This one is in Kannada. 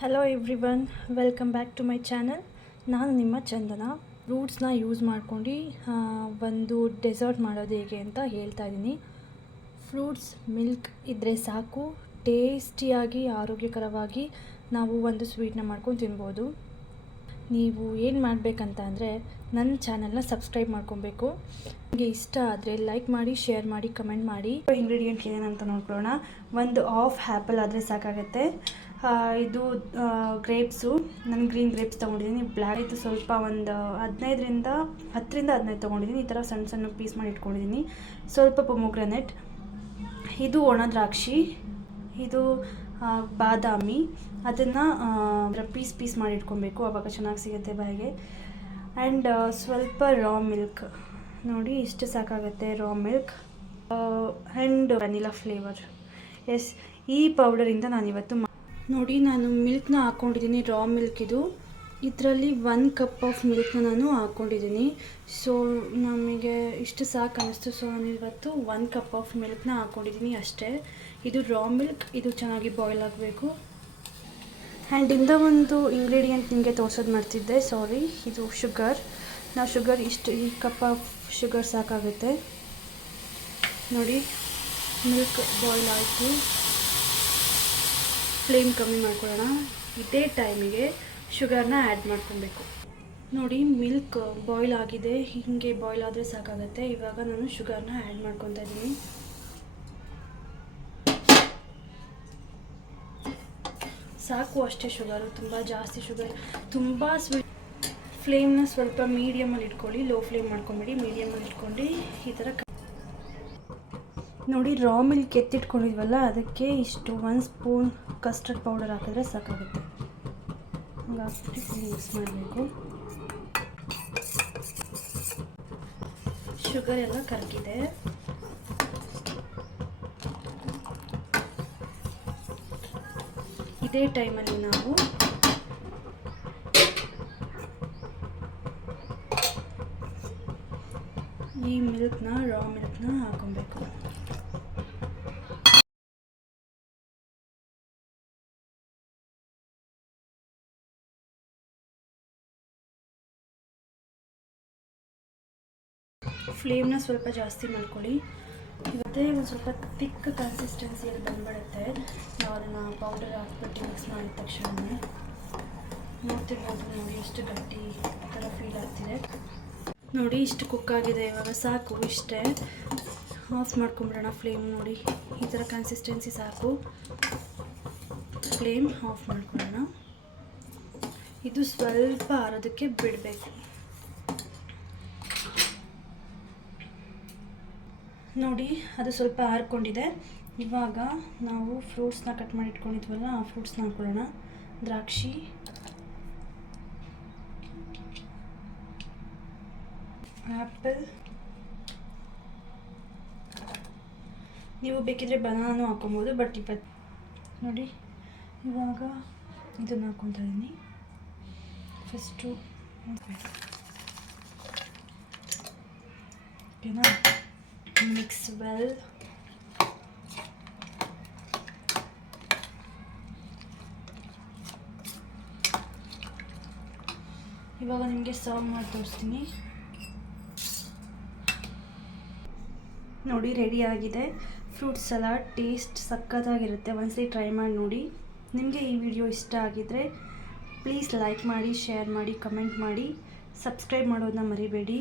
Hello everyone, welcome back to my channel. ನಾನು ನಿಮ್ಮ ಚಂದನ. ಫ್ರೂಟ್ಸ್ನ ಯೂಸ್ ಮಾಡ್ಕೊಂಡು ಒಂದು ಡೆಸರ್ಟ್ ಮಾಡೋದು ಹೇಗೆ ಅಂತ ಹೇಳ್ತಾ ಇದ್ದೀನಿ. ಫ್ರೂಟ್ಸ್, ಮಿಲ್ಕ್ ಇದ್ದರೆ ಸಾಕು, ಟೇಸ್ಟಿಯಾಗಿ ಆರೋಗ್ಯಕರವಾಗಿ ನಾವು ಒಂದು ಸ್ವೀಟ್ನ ಮಾಡ್ಕೊಂಡು ತಿನ್ಬೋದು. ನೀವು ಏನು ಮಾಡಬೇಕಂತ ಅಂದರೆ ನನ್ನ ಚಾನಲ್ನ ಸಬ್ಸ್ಕ್ರೈಬ್ ಮಾಡ್ಕೊಬೇಕು. ನಿಮಗೆ ಇಷ್ಟ ಆದರೆ ಲೈಕ್ ಮಾಡಿ, ಶೇರ್ ಮಾಡಿ, ಕಮೆಂಟ್ ಮಾಡಿ. ಇಂಗ್ರೀಡಿಯೆಂಟ್ ಏನೇನಂತ ನೋಡ್ಕೊಳ್ಳೋಣ. ಒಂದು ಹಾಫ್ ಆ್ಯಪಲ್ ಆದರೆ ಸಾಕಾಗುತ್ತೆ. ಇದು ಗ್ರೇಪ್ಸು, ನಾನು ಗ್ರೀನ್ ಗ್ರೇಪ್ಸ್ ತೊಗೊಂಡಿದ್ದೀನಿ. ಬ್ಲ್ಯಾಕ್ ಇದು ಸ್ವಲ್ಪ ಒಂದು 10ರಿಂದ 15 ತೊಗೊಂಡಿದ್ದೀನಿ. ಈ ಥರ ಸಣ್ಣ ಸಣ್ಣ ಪೀಸ್ ಮಾಡಿ ಇಟ್ಕೊಂಡಿದ್ದೀನಿ. ಸ್ವಲ್ಪ ಪೊಮೊಗ್ರಾನೆಟ್, ಇದು ಒಣ ದ್ರಾಕ್ಷಿ, ಇದು ಬಾದಾಮಿ. ಅದನ್ನು ಪೀಸ್ ಮಾಡಿ ಇಟ್ಕೊಬೇಕು, ಆವಾಗ ಚೆನ್ನಾಗಿ ಸಿಗುತ್ತೆ ಬಾಯಿಗೆ. ಆ್ಯಂಡ್ ಸ್ವಲ್ಪ ರಾ ಮಿಲ್ಕ್, ನೋಡಿ ಇಷ್ಟು ಸಾಕಾಗುತ್ತೆ raw milk. And vanilla flavour. Yes, ಈ ಪೌಡರಿಂದ ನಾನಿವತ್ತು ನೋಡಿ ನಾನು ಮಿಲ್ಕ್ನ ಹಾಕ್ಕೊಂಡಿದ್ದೀನಿ. ರಾ ಮಿಲ್ಕ್ ಇದು. ಇದರಲ್ಲಿ 1 ಕಪ್ ಆಫ್ ಮಿಲ್ಕ್ನ ನಾನು ಹಾಕ್ಕೊಂಡಿದ್ದೀನಿ. ಸೊ ನಮಗೆ ಇಷ್ಟು ಸಾಕು ಅನ್ನಿಸ್ತು. ಸೊ ನಾನು ಇವತ್ತು 1 ಕಪ್ ಆಫ್ ಮಿಲ್ಕ್ನ ಹಾಕ್ಕೊಂಡಿದ್ದೀನಿ ಅಷ್ಟೇ. ಇದು ರಾ ಮಿಲ್ಕ್. ಇದು ಚೆನ್ನಾಗಿ ಬಾಯ್ಲ್ ಆಗಬೇಕು. ಆ್ಯಂಡ್ ಇಂದ ಒಂದು ಇಂಗ್ರೀಡಿಯೆಂಟ್ ನಿಮಗೆ ತೋರಿಸೋದು ಮಾಡ್ತಿದ್ದೆ, ಸಾರಿ. ಇದು ಶುಗರ್. ನಾವು ಶುಗರ್ ಈ ಕಪ್ ಆಫ್ ಶುಗರ್ ಸಾಕಾಗುತ್ತೆ. ನೋಡಿ ಮಿಲ್ಕ್ ಬಾಯ್ಲ್ ಆಯಿತು. ಫ್ಲೇಮ್ ಕಮ್ಮಿ ಮಾಡ್ಕೊಳ್ಳೋಣ. ಇದೇ ಟೈಮಿಗೆ ಶುಗರ್ನ ಆ್ಯಡ್ ಮಾಡ್ಕೊಬೇಕು. ನೋಡಿ ಮಿಲ್ಕ್ ಬಾಯ್ಲ್ ಆಗಿದೆ. ಹೀಗೆ ಬಾಯ್ಲ್ ಆದರೆ ಸಾಕಾಗುತ್ತೆ. ಇವಾಗ ನಾನು ಶುಗರ್ನ ಆ್ಯಡ್ ಮಾಡ್ಕೊತಾ ಇದ್ದೀನಿ. ಸಾಕು ಅಷ್ಟೇ ಶುಗರು, ತುಂಬ ಜಾಸ್ತಿ ಶುಗರ್, ತುಂಬ ಸ್ವೀಟ್. ಫ್ಲೇಮ್ನ ಸ್ವಲ್ಪ ಮೀಡಿಯಮಲ್ಲಿ ಇಟ್ಕೊಳ್ಳಿ, ಲೋ ಫ್ಲೇಮ್ ಮಾಡ್ಕೊಂಬೇಡಿ. ಮೀಡಿಯಮಲ್ಲಿ ಇಟ್ಕೊಂಡು ಈ ಥರ ನೋಡಿ ರಾ ಮಿಲ್ಕ್ ಎತ್ತಿಟ್ಕೊಂಡಿದ್ವಲ್ಲ, ಅದಕ್ಕೆ ಇಷ್ಟು 1 ಸ್ಪೂನ್ ಕಸ್ಟರ್ಡ್ ಪೌಡರ್ ಹಾಕಿದ್ರೆ ಸಾಕಾಗುತ್ತೆ. ಹಂಗೆ ಹಾಕ್ಬಿಟ್ಟು ಮಿಕ್ಸ್ ಮಾಡಬೇಕು. ಶುಗರ್ ಎಲ್ಲ ಕರಗಿದೆ. ಇದೇ ಟೈಮಲ್ಲಿ ನಾವು ಈ ರಾ ಮಿಲ್ಕ್ನ ಹಾಕೊಬೇಕು. ಫ್ಲೇಮ್ನ ಸ್ವಲ್ಪ ಜಾಸ್ತಿ ಮಾಡ್ಕೊಳ್ಳಿ. ಇವತ್ತೇ ಒಂದು ಸ್ವಲ್ಪ ತಿಕ್ ಕನ್ಸಿಸ್ಟೆನ್ಸಿಯಲ್ಲಿ ಬಂದ್ಬಿಡುತ್ತೆ. ನಾವು ಅದನ್ನು ಪೌಡರ್ ಹಾಕ್ಬಿಟ್ಟು ಮಿಕ್ಸ್ ಮಾಡಿದ ತಕ್ಷಣವೇ ನೋಡ್ತಿರ್ಬೋದು. ನೋಡಿ ಎಷ್ಟು ಗಟ್ಟಿ ಥರ ಫೀಲ್ ಆಗ್ತಿದೆ. ನೋಡಿ ಇಷ್ಟು ಕುಕ್ ಆಗಿದೆ. ಇವಾಗ ಸಾಕು, ಇಷ್ಟೇ. ಆಫ್ ಮಾಡ್ಕೊಂಬಿಡೋಣ ಫ್ಲೇಮ್. ನೋಡಿ ಈ ಥರ ಕನ್ಸಿಸ್ಟೆನ್ಸಿ ಸಾಕು. ಫ್ಲೇಮ್ ಆಫ್ ಮಾಡ್ಕೊಳ್ಳೋಣ. ಇದು ಸ್ವಲ್ಪ ಆರೋದಕ್ಕೆ ಬಿಡಬೇಕು. ನೋಡಿ ಅದು ಸ್ವಲ್ಪ ಆರ್ಕೊಂಡಿದೆ. ಇವಾಗ ನಾವು ಫ್ರೂಟ್ಸ್ನ ಕಟ್ ಮಾಡಿ ಇಟ್ಕೊಂಡಿದ್ವಲ್ಲ, ಆ ಫ್ರೂಟ್ಸ್ನ ಹಾಕೊಳ್ಳೋಣ. ದ್ರಾಕ್ಷಿ, ಆ್ಯಪಲ್, ನೀವು ಬೇಕಿದ್ರೆ ಬನಾನೂ ಹಾಕೊಬೋದು, ಬಟ್ ಇವತ್ತು ನೋಡಿ ಇವಾಗ ಇದನ್ನು ಹಾಕ್ಕೊತಾ ಇದ್ದೀನಿ. ಫಸ್ಟು ಓಕೆನಾ, ಮಿಕ್ಸ್ ವೆಲ್. ಇವಾಗ ನಿಮಗೆ ಸರ್ವ್ ಮಾಡಿ ತೋರಿಸ್ತೀನಿ. ನೋಡಿ ರೆಡಿ ಆಗಿದೆ. ಫ್ರೂಟ್ ಸಲಾಡ್ ಟೇಸ್ಟ್ ಸಖತ್ತಾಗಿರುತ್ತೆ. ಒಂದ್ಸಲಿ ಟ್ರೈ ಮಾಡಿ ನೋಡಿ. ನಿಮಗೆ ಈ ವಿಡಿಯೋ ಇಷ್ಟ ಆಗಿದ್ದರೆ ಪ್ಲೀಸ್ ಲೈಕ್ ಮಾಡಿ, ಶೇರ್ ಮಾಡಿ, ಕಮೆಂಟ್ ಮಾಡಿ, ಸಬ್ಸ್ಕ್ರೈಬ್ ಮಾಡೋದನ್ನ ಮರಿಬೇಡಿ.